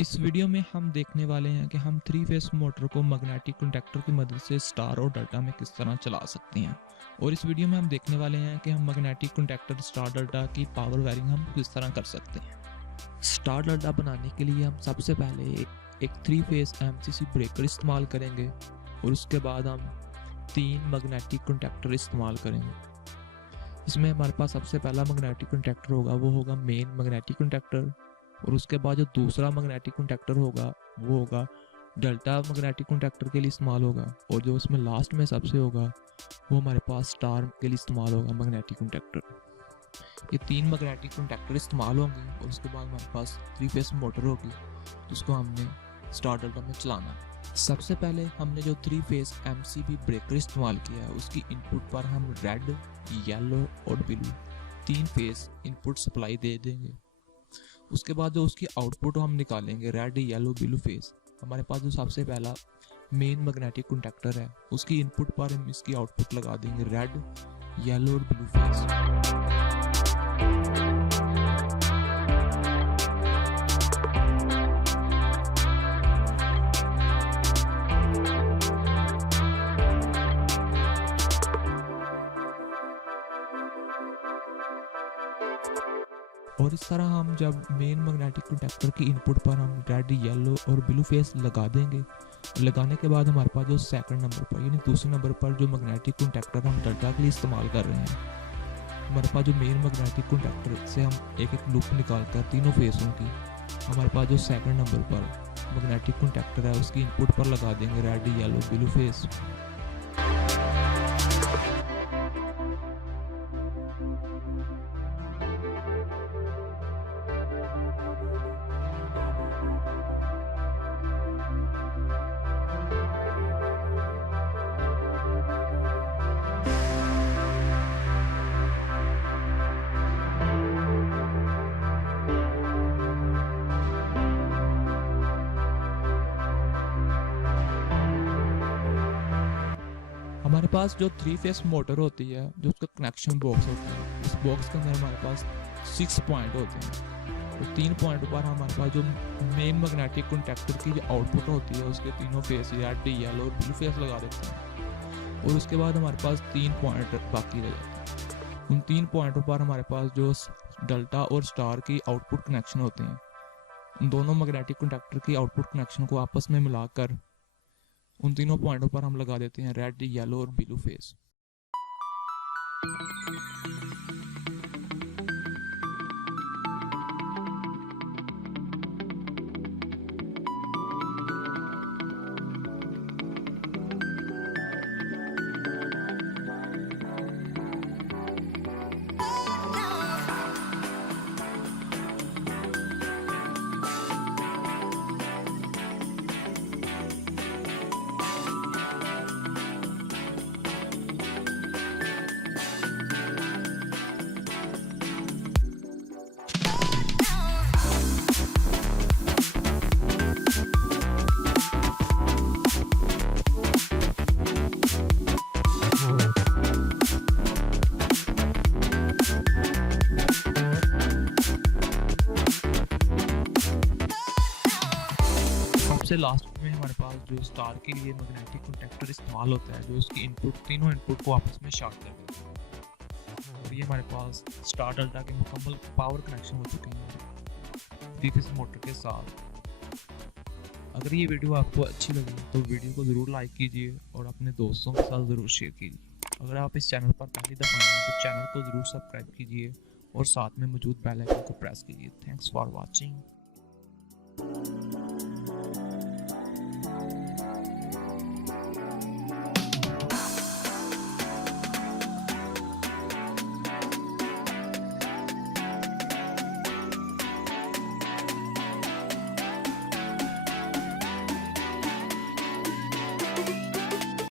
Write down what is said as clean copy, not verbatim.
इस वीडियो में हम देखने वाले हैं कि हम 3 फेस मोटर को मैग्नेटिक कंडक्टर की मदद से स्टार और डेल्टा में किस तरह चला सकते हैं। और इस वीडियो में हम देखने वाले हैं कि हम मैग्नेटिक कंडक्टर स्टार डेल्टा की पावर वायरिंग हम किस तरह कर सकते हैं। स्टार डेल्टा बनाने के लिए हम सबसे पहले एक 3 फेस एमसीसी ब्रेकर इस्तेमाल करेंगे और उसके बाद हम 3 मैग्नेटिक कंडक्टर इस्तेमाल करेंगे। इसमें हमारे पास सबसे पहला मैग्नेटिक कंडक्टर होगा, वो होगा मेन मैग्नेटिक कंडक्टर। और उसके बाद जो दूसरा मैग्नेटिक कंडक्टर होगा वो होगा डेल्टा मैग्नेटिक कंडक्टर के लिए इस्तेमाल होगा। और जो उसमें लास्ट में सबसे होगा वो हमारे पास स्टार के लिए इस्तेमाल होगा मैग्नेटिक कंडक्टर। ये 3 मैग्नेटिक कंडक्टर इस्तेमाल होंगे और उसके बाद हमारे पास 3 फेस मोटर होगी जिसको हमने स्टार डेल्टा में चलाना है। सबसे पहले हमने जो 3 फेस एमसीबी ब्रेकर इस्तेमाल किया है उसकी इनपुट पर हम रेड, येलो और ब्लू 3 फेस इनपुट सप्लाई दे देंगे। उसके बाद जो उसकी आउटपुट हम निकालेंगे रेड, येलो, ब्लू फेस। हमारे पास जो सबसे पहला मेन मैग्नेटिक कंडक्टर है उसकी इनपुट पर हम इसकी आउटपुट लगा देंगे रेड, येलो और ब्लू फेस। और इस तरह हम जब मेन मैग्नेटिक कंडक्टर की इनपुट पर हम रेड, येलो और ब्लू फेस लगा देंगे, लगाने के बाद हमारे पास जो सेकंड नंबर पर यानी दूसरे नंबर पर जो मैग्नेटिक कंडक्टर हम डेल्टा के लिए इस्तेमाल कर रहे हैं, हमारे पास जो मेन मैग्नेटिक कंडक्टर से हम एक एक लूप निकाल कर तीनों फेसों की हमारे पास जो सेकंड नंबर पर मैग्नेटिक कंडक्टर है उसकी इनपुट पर लगा देंगे रेड, येलो, ब्लू फेस। हमारे पास जो 3 फेस मोटर होती है, जो उसका कनेक्शन बॉक्स होता है, इस बॉक्स के अंदर हमारे पास 6 पॉइंट होते हैं। तो 3 पॉइंट पर हमारे पास जो मेन मैग्नेटिक कंडक्टर की जो आउटपुट होती है उसके तीनों फेस रेड, येलो और ब्लू फेस लगा देते हैं। और उसके बाद हमारे पास 3 पॉइंट बाकी रह जाते हैं। उन 3 पॉइंटों पर हमारे पास जो डेल्टा और स्टार की आउटपुट कनेक्शन होते हैं, उन दोनों मैग्नेटिक कंडक्टर की आउटपुट कनेक्शन को आपस में मिलाकर उन तीनों पॉइंटों पर हम लगा देते हैं रेड, येलो और ब्लू फेस। सबसे लास्ट में हमारे पास जो स्टार के लिए मैग्नेटिक कंडक्टर इस्तेमाल होता है, जो उसकी इनपुट तीनों इनपुट को आपस में शॉर्ट कर देता है। और ये हमारे पास स्टार डेल्टा के मुकम्मल पावर कनेक्शन हो चुके हैं 3 फेस मोटर के साथ। अगर ये वीडियो आपको अच्छी लगी तो वीडियो को ज़रूर लाइक कीजिए और अपने दोस्तों के साथ ज़रूर शेयर कीजिए। अगर आप इस चैनल पर पहली दफ़ा आए हैं तो चैनल को ज़रूर सब्सक्राइब कीजिए और साथ में मौजूद बेल आइकन को प्रेस कीजिए। Thanks for watching.